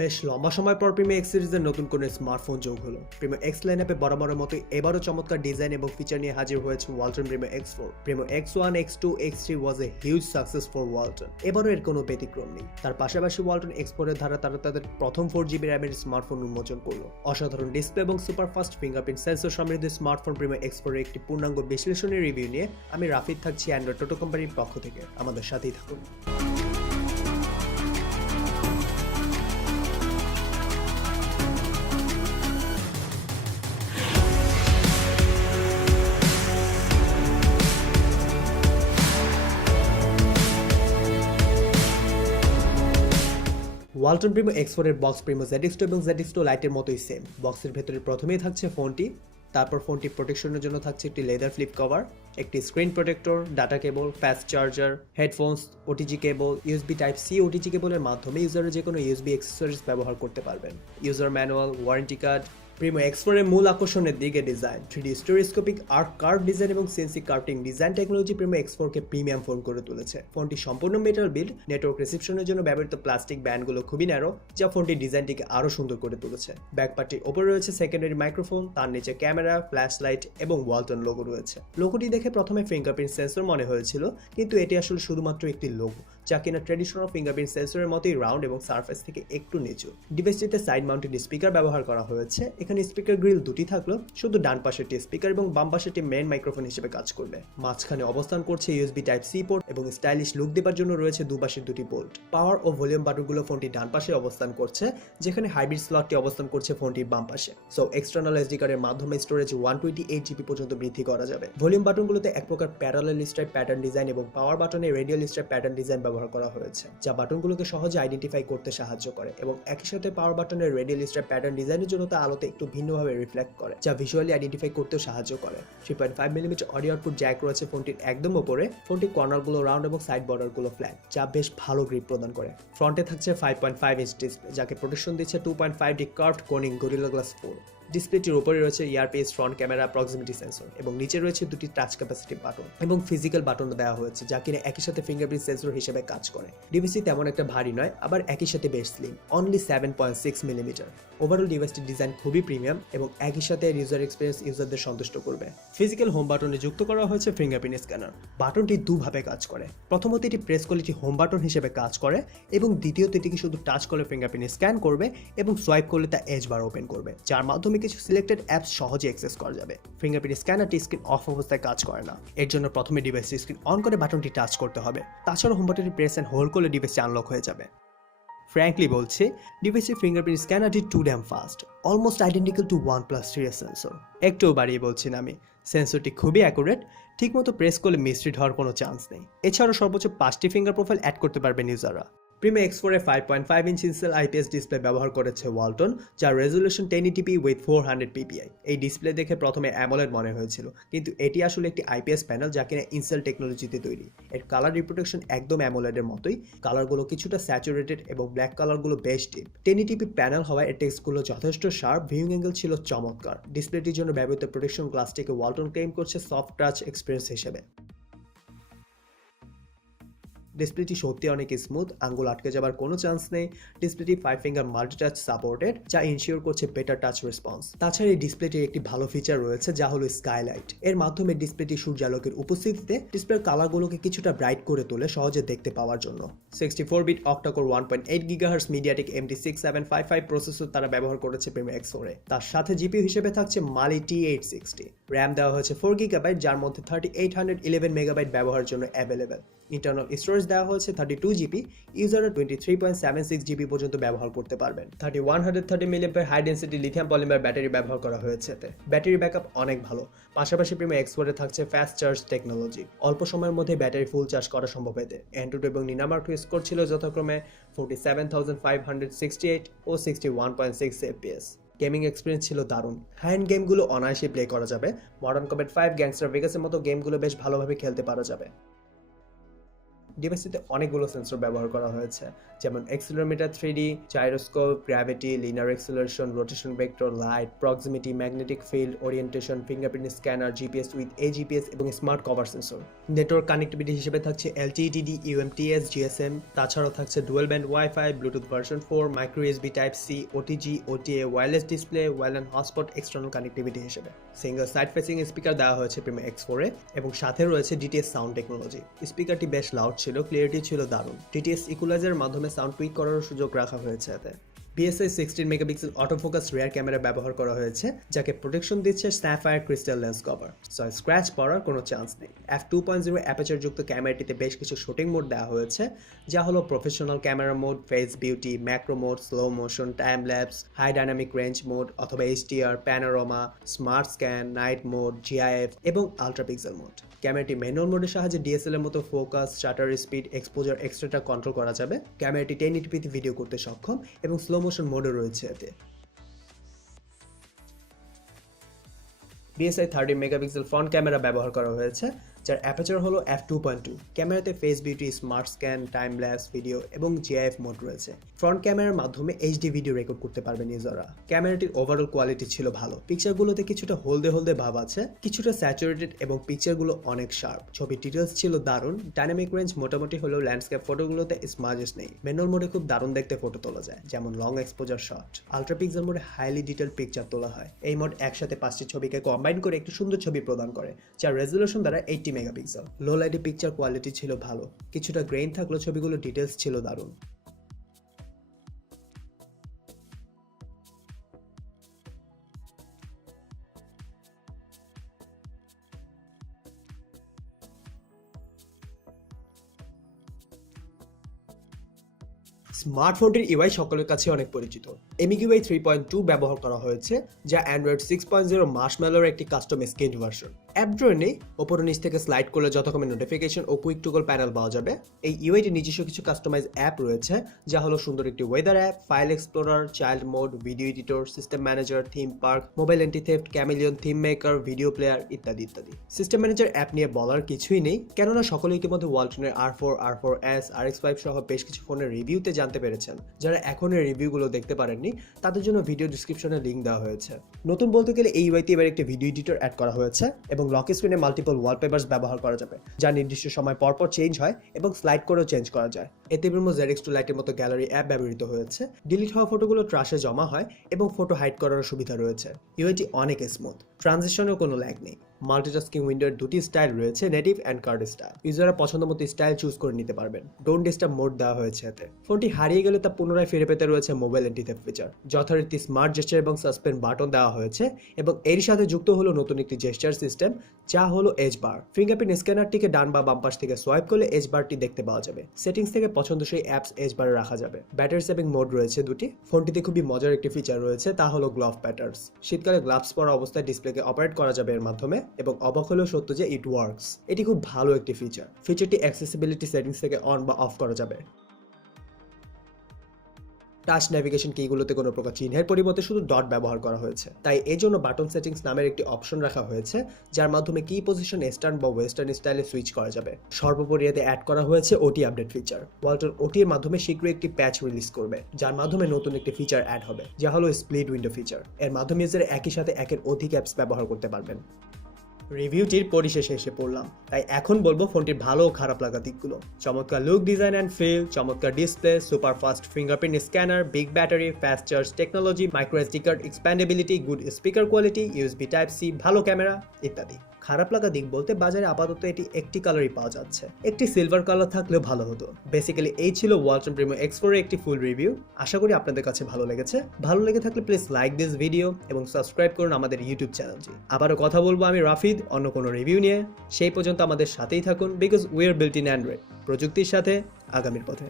বেশ লম্বা সময় পর প্রিমো এক্স সিরিজের নতুন কোনো স্মার্টফোন যোগ হলো। প্রিমো এক্স লাইন আপে বরাবরের মতো এবারও চমৎকার ডিজাইন এবং ফিচার নিয়ে হাজির হয়েছে Walton Primo X four Primo X one X two X three was a huge success for Walton এবারও এর কোনো ব্যতিক্রম নেই। তার পাশাপাশি ওয়ালটন এক্সপোর্টের ধারা তারা তাদের প্রথম ফোর জিবি র্যামের স্মার্টফোন উন্মোচন করল। অসাধারণ ডিসপ্লে এবং সুপারফাস্ট ফিঙ্গারপ্রিন্ট সেন্সর সমৃদ্ধ স্মার্টফোন প্রিমো এক্সপোর্টের একটি পূর্ণাঙ্গ বিশ্লেষণের রিভিউ নিয়ে আমি রাফিদ থাকছি অ্যান্ড্রয়েড টোটো কোম্পানির পক্ষ থেকে। আমাদের সাথেই থাকুন। ওয়ালটন প্রিমো এক্স ফোরের বক্স প্রিমো জেডিক্স টু এবং জেডিক্স টু লাইটের মতোই সেম বক্সের ভেতরে প্রথমেই থাকছে ফোনটি, তারপর ফোনটি প্রোটেকশনের জন্য থাকছে একটি লেদার ফ্লিপ কভার একটি screen protector data cable fast charger headphones OTG cable USB type C OTG কেবলের মাধ্যমে ইউজারের যে কোনো ইউএসবি অ্যাক্সেসরিজ ব্যবহার করতে পারবেন। User manual warranty card Primo এক্সপোরের মূল আকর্ষণের দিকে design three D stereoscopic art curve design এবং CNC cutting design technology Primo এক্সপোরকে premium phone করে তুলেছে। ফোনটি সম্পূর্ণ মেটাল বিল্ড নেটওয়ার্ক রিসেপশনের জন্য ব্যবহৃত প্লাস্টিক ব্যান্ডগুলো খুবই ন্যারো যা ফোনটির ডিজাইনটিকে আরও সুন্দর করে তুলেছে। ব্যাকপার্টির ওপরে রয়েছে সেকেন্ডারি মাইক্রোফোন তার নিচে ক্যামেরা ফ্ল্যাশ লাইট এবং ওয়ালটন লোগো রয়েছে। লোগোটি দেখে প্রথমে ফিঙ্গারপ্রিন্ট সেন্সর মনে হয়েছিল, কিন্তু এটি আসলে শুধুমাত্র একটি লোগো যা কিনা ট্রেডিশনাল ফিঙ্গারপ্রিন্ট সেন্সরের মতোই রাউন্ড এবং সারফেস থেকে একটু নিচু। ডিভাইসটিতে সাইড মাউন্টেড স্পিকার ব্যবহার করা হয়েছে। এখানে স্পিকার গ্রিল দুটি থাকলেও শুধু ডান পাশেরটি স্পিকার এবং বাম পাশেরটি মেন মাইক্রোফোন হিসেবে কাজ করবে। মাঝখানে অবস্থান করছে ইউএসবি টাইপ সি পোর্ট এবং স্টাইলিশ লুক দেবার জন্য রয়েছে দুপাশের দুটি বোল্ট পাওয়ার ও ভলিউম বাটনগুলো ফোনটি ডান পাশে অবস্থান করছে, যেখানে হাইব্রিড স্লটটি অবস্থান করছে ফোনটির বাম পাশে। সো এক্সটার্নাল এসডি কার্ডের মাধ্যমে storage one twenty eight GB পর্যন্ত বৃদ্ধি করা যাবে। ভলিউম বাটনগুলোতে এক প্রকার প্যারালাল স্ট্রাইপ প্যাটার্ন ডিজাইন এবং পাওয়ার বাটনে রেডিয়াল স্ট্রাইপ প্যাটার্ন ডিজাইন ব্যবহার করা হয়েছে, যা বাটনগুলোকে সহজে আইডেন্টিফাই করতে সাহায্য করে এবং একই সাথে পাওয়ার বাটনের রেডিয়াল স্ট্রাইপ প্যাটার্ন ডিজাইনের জন্য তা আলোতে একটু ভিন্নভাবে রিফ্লেক্ট করে, যা ভিজুয়ালি আইডেন্টিফাই করতেও সাহায্য করে। Three point five millimetre audio output jack রয়েছে ফোনটির একদম উপরে ফোনটির কর্নারগুলো রাউন্ড এবং সাইড বর্ডারগুলো ফ্ল্যাট যা বেশ ভালো গ্রিপ প্রদান করে। ফ্রন্টে থাকছে five point five inch display যাকে প্রোটেকশন দিচ্ছে two point five D curve Corning Gorilla Glass four ডিসপ্লেটির উপরে রয়েছে earpiece front camera proximity sensor এবং নিচে রয়েছে দুটি টাচ ক্যাপাসিটি বাটন এবং ফিজিক্যাল বাটনও দেওয়া হয়েছে, যা কিনা একই সাথে ফিঙ্গারপ্রিন্ট সেন্সর হিসেবে কাজ করে। ডিভিসি তেমন একটা ভারী নয়, আবার একই সাথে বেশ slim only seven point six millimetre overall ডিভাইসটির design খুবই প্রিমিয়াম এবং একই সাথে ইউজার এক্সপিরিয়েন্স ইউজারদের সন্তুষ্ট করবে। ফিজিক্যাল হোম বাটনে যুক্ত করা হয়েছে ফিঙ্গারপ্রিন্ট স্ক্যানার বাটনটি দুভাবে কাজ করে। প্রথমত এটি প্রেস কোয়ালিটি হোম বাটন হিসেবে কাজ করে এবং দ্বিতীয়ত এটিকে শুধু টাচ করলে ফিঙ্গারপ্রিন্ট স্ক্যান করবে এবং সোয়াইপ করলে তা এজ বার ওপেন করবে, যার মাধ্যমে কিছু সিলেক্টেড অ্যাপস সহজে অ্যাক্সেস করা যাবে। ফিঙ্গারপ্রিন্ট স্ক্যানারটি স্ক্রিন অফ অবস্থায় কাজ করে না। এর জন্য প্রথমে ডিভাইসটি স্ক্রিন অন করে বাটনটি টাচ করতে হবে। তাছাড়া হোম বাটনটি প্রেস অ্যান্ড হোল্ড করলে ডিভাইসটি আনলক হয়ে যাবে। ফ্র্যাঙ্কলি বলছি ডিভাইসের fingerprint স্ক্যানারটি too damn fast almost identical to OnePlus three sensor একটুও বাড়িয়ে বলছি না আমি সেন্সরটি খুবই অ্যাকুরেট ঠিকমতো প্রেস করলে মিস্ট্রিড হওয়ার কোনো চান্স নেই। এছাড়াও সর্বোচ্চ পাঁচটি ফিঙ্গার প্রোফাইল অ্যাড করতে পারবেন ইউজাররা প্রিমো এক্স ফোরে five point five inch incell IPS display ব্যবহার করেছে ওয়ালটন যার resolution ten eighty p with four hundred PPI এই ডিসপ্লে দেখে প্রথমে অ্যামোলেড মনে হয়েছিল, কিন্তু এটি আসলে একটি আইপিএস প্যানেল যা কিনা ইনসেল টেকনোলজিতে তৈরি। এর কালার রিপ্রোটেকশন একদম অ্যামোলেডের মতোই কালারগুলো কিছুটা স্যাচুরেটেড এবং ব্ল্যাক কালারগুলো বেশ ডিপ টেন ইটিপি প্যানেল হওয়ায় এর টেক্সটগুলো যথেষ্ট শার্প ভিউইং অ্যাঙ্গেল ছিল চমৎকার। ডিসপ্লেটির জন্য ব্যবহৃত প্রোটেকশন গ্লাসটিকে ওয়ালটন ক্লেম করছে সফট টাচ এক্সপিরিয়েন্স হিসেবে। ডিসপ্লেটি সত্যি অনেক স্মুথ আঙ্গুল আটকে যাবার কোনো চান্স নেই ডিসপ্লেটি five finger multi touch supported যা ইনশিওর করছে বেটার টাচ রেসপন্স তাছাড়া এই ডিসপ্লেটির একটি ভালো ফিচার রয়েছে, যা হলো স্কাইলাইট এর মাধ্যমে ডিসপ্লেটি সূর্যালোকের উপস্থিতিতে ডিসপ্লের কালারগুলোকে কিছুটা ব্রাইট করে তোলে সহজে দেখতে পাওয়ার জন্য। Sixty four bit octacore one point eight gigahertz MediaTek MT six seven five five processor তারা ব্যবহার করেছে প্রিমো এক্সোরে তার সাথে জিপিউ হিসেবে থাকছে Mali T eight sixty RAM দেওয়া হয়েছে ফোর গিগাবাইট যার মধ্যে thirty eight hundred eleven megabyte ব্যবহারের জন্য অ্যাভেলেবেল ইন্টারনাল স্টোরেজ দেওয়া হয়েছে thirty two GB ইউজাররা twenty three point seven six GB পর্যন্ত ব্যবহার করতে পারবেন। Thirty one hundred thirty মিলিয়ামের high density lithium polymer battery ব্যবহার করা হয়েছে এতে। ব্যাটারি ব্যাকআপ অনেক ভালো। পাশাপাশি প্রিমো এক্সপোর্টে থাকছে ফাস্ট চার্জ টেকনোলজি অল্প সময়ের মধ্যে ব্যাটারি ফুল চার্জ করা সম্ভব এতে। অ্যান্ড্রয়েড এবং নিনামার্ক স্কোর ছিল যথাক্রমে forty seven thousand five hundred sixty eight ও sixty one point six FPS gaming experience ছিল দারুণ। হ্যান্ড গেমগুলো অনায়াসে প্লে করা যাবে। মডার্ন কমেট ফাইভ গ্যাংস্টার ভেগাসের মতো গেমগুলো বেশ ভালোভাবে খেলতে পারা যাবে। ডিভাইসটিতে অনেকগুলো সেন্সর ব্যবহার করা হয়েছে। যেমন accelerometer three D gyroscope gravity linear acceleration rotation vector light proximity magnetic field orientation fingerprint scanner GPS with AGPS এবং smart cover sensor network connectivity হিসেবে থাকছে এলটিডিডি ইউএমটিএস জিএসএম তাছাড়াও থাকছে dual band WiFi Bluetooth version four micro USB type C OTG OTA wireless display well and hotspot external connectivity হিসেবে। Single side facing speaker দেওয়া হয়েছে Primo X ফোরে এবং সাথে রয়েছে ডিটিএস সাউন্ড টেকনোলজি স্পিকারটি বেশ লাউড ছিল ক্লিয়ারিটি ছিল দারুণ। টিটিএস ইকুলাইজারের মাধ্যমে সাউন্ড টুইক করার সুযোগ রাখা হয়েছে এতে। BSI sixteen megapixel autofocus rear camera ব্যবহার করা হয়েছে, যাকে প্রোটেকশন দিচ্ছে sapphire crystal lens cover so scratch পড়ার কোনো চান্স নেই। F two point zero aperture যুক্ত ক্যামেরাটিতে বেশ কিছু শুটিং মোড দেওয়া হয়েছে, যা হলো professional camera mode face beauty macro mode slow motion time lapse high dynamic range mode অথবা HDR panorama smart scan night mode GIF এবং আলট্রা পিক্সেল মোড ক্যামেরাটি ম্যানুয়াল মোডের সাহায্যে ডিএসএল এর মতো ফোকাস শাটার স্পিড এক্সপোজার এক্সট্রাটা control করা যাবে। ক্যামেরাটি টেন ইটিপিতে ভিডিও করতে সক্ষম এবং স্লো মোশন মোডও রয়েছে এতে। DSI thirty megapixel front camera ব্যবহার করা হয়েছে। যার অ্যাপাচার হলো এফ টু পয়েন্ট টু ক্যামেরাতে face beauty smart scan time lapse video এবং জিআইএফ মোড রয়েছে। ফ্রন্ট ক্যামেরার মাধ্যমে এইচডি ভিডিও রেকর্ড করতে পারবেন ইউজাররা ক্যামেরাটির ওভারঅল কোয়ালিটি ছিল ভালো। পিকচারগুলোতে কিছুটা হলদে হলদে ভাব আছে, কিছুটা স্যাচুরেটেড এবং পিকচারগুলো অনেক শার্প ছবির ডিটেলস ছিল দারুণ। ডাইনামিক রেঞ্জ মোটামুটি হলেও ল্যান্ডস্কেপ ফটোগুলোতে স্মার্জেস নেই। ম্যানুয়াল মোডে খুব দারুণ দেখতে ফটো তোলা যায়, যেমন long exposure shot ultra pixel মোডে হাইলি ডিটেল পিকচার তোলা হয়। এই মোড একসাথে পাঁচটি ছবিকে কম্বাইন করে একটি সুন্দর ছবি প্রদান করে, যার রেজলিউশন দ্বারা এইটটি মেগাপিক্সেল লো লাইটে পিকচার কোয়ালিটি ছিল ভালো। কিছুটা গ্রেইন থাকলেও ছবিগুলো ডিটেলস ছিল দারুণ। স্মার্টফোনটির ইউআই সকলের কাছে অনেক পরিচিত। এমিকিউআই থ্রি পয়েন্ট টু ব্যবহার করা হয়েছে, যা অ্যান্ড্রয়েড সিক্স পয়েন্ট জিরো মার্শম্যালোর একটি কাস্টম স্কিন ভার্সন অ্যাপ ড্রয়নে ওপর নিচ থেকে স্লাইড করলে যতক্ষণে নোটিফিকেশন ও কুইক টুগল প্যানেল পাওয়া যাবে। এই ইউআইটির নিজস্ব কিছু কাস্টমাইজ অ্যাপ রয়েছে, যা হলো সুন্দর একটি weather app file explorer child mode video editor system manager theme park mobile antitheft chameleon theme maker video player ইত্যাদি ইত্যাদি। সিস্টেম ম্যানেজার অ্যাপ নিয়ে বলার কিছুই নেই, কেননা সকলে ইতিমধ্যে ওয়ালটনের R four R four S R X five সহ বেশ কিছু ফোনের রিভিউতে জানতে পেরেছেন। যারা এখনের রিভিউগুলো দেখতে পারেননি, তাদের জন্য ভিডিও ডিসক্রিপশনে লিঙ্ক দেওয়া হয়েছে। নতুন বলতে গেলে এই ইউআইতে এবার একটি ভিডিও এডিটর অ্যাড করা হয়েছে এবং লক স্ক্রিনে মাল্টিপল ওয়ালপেপার্স ব্যবহার করা যাবে, যা নির্দিষ্ট সময় পরপর চেঞ্জ হয় এবং স্লাইড করেও চেঞ্জ করা যায়। এতে বিমো জেডেক্স টু লাইটের মতো গ্যালারি অ্যাপ ব্যবহৃত হয়েছে। ডিলিট হওয়া ফটোগুলো ট্রাশে জমা হয় এবং ফটো হাইড করার সুবিধা রয়েছে। ইউআইটি অনেক স্মুথ ট্রানজিশনেও কোনো ল্যাগ নেই। মাল্টিটাস্কিং উইন্ডোর দুটি স্টাইল রয়েছে নেটিভ অ্যান্ড কার্ড স্টাইল ইউজাররা পছন্দ মতো স্টাইল চুজ করে নিতে পারবেন। ডোন্ট ডিস্টার্ব মোড দেওয়া হয়েছে এতে। ফোনটি হারিয়ে গেলে তা পুনরায় ফিরে পেতে রয়েছে মোবাইল অ্যান্টিথেপ ফিচার যথারীতি স্মার্ট জেস্টার এবং সাসপেন্ড বাটন দেওয়া হয়েছে এবং এর সাথে যুক্ত হলো নতুন একটি জেস্টার সিস্টেম যা হলো এজ বার ফিঙ্গারপ্রিন্ট স্ক্যানারটিকে ডান বা বাম পাশ থেকে সোয়াইপ করলে এজ বারটি দেখতে পাওয়া যাবে। সেটিংস থেকে পছন্দসই অ্যাপস এজ বারে রাখা যাবে। ব্যাটারি সেভিং মোড রয়েছে দুটি। ফোনটিতে খুবই মজার একটি ফিচার রয়েছে, তা হলো গ্লাভ প্যাটার্স শীতকালে গ্লাভস পরা অবস্থায় ডিসপ্লেকে অপারেট করা যাবে এর মাধ্যমে। এবং অবাক হলেও সত্য যে ইট ওয়ার্কস এটি খুব ভালো একটি ফিচার ফিচারটি অ্যাক্সেসিবিলিটি সেটিংস থেকে অন বা অফ করা যাবে। টাচ নেভিগেশন কিগুলোতে কোনো প্রকার চিহ্নের পরিবর্তে শুধু ডট ব্যবহার করা হয়েছে। তাই এই জন্য বাটন সেটিংস নামের একটি অপশন রাখা হয়েছে, যার মাধ্যমে কি পজিশন ইস্টার্ন বা ওয়েস্টার্ন স্টাইলে সুইচ করা যাবে। সর্বোপরি এতে অ্যাড করা হয়েছে ওটি আপডেট ফিচার ওয়াল্টন ওটি এর মাধ্যমে শীঘ্রই একটি প্যাচ রিলিজ করবে, যার মাধ্যমে নতুন একটি ফিচার অ্যাড হবে, যা হলো স্প্লিট উইন্ডো ফিচার এর মাধ্যমে ইউজার একই সাথে একের অধিক অ্যাপস ব্যবহার করতে পারবেন। রিভিউটির পরিশেষে এসে পড়লাম। তাই এখন বলব ফোনটির ভালো ও খারাপ লাগা দিকগুলো। চমৎকার লুক ডিজাইন অ্যান্ড ফিল চমৎকার display super fast fingerprint scanner big battery fast charge technology micro SD card expandability good speaker quality USB type C ভালো ক্যামেরা ইত্যাদি। খারাপ লাগা দিক বলতে বাজারে আপাতত এটি একটি কালারই পাওয়া যাচ্ছে। একটি সিলভার কালার থাকলেও ভালো হতো। বেসিক্যালি এই ছিল ওয়ালটন প্রিমিয়াম এক্স ফোরের একটি ফুল রিভিউ আশা করি আপনাদের কাছে ভালো লেগেছে। ভালো লেগে থাকলে প্লিজ লাইক দিস ভিডিও এবং সাবস্ক্রাইব করুন আমাদের ইউটিউব চ্যানেলটি আবারও কথা বলব আমি রাফিদ। অন্য কোনো রিভিউ নিয়ে, সেই পর্যন্ত আমাদের সাথেই থাকুন because we are built in Android প্রযুক্তির সাথে আগামীর পথে।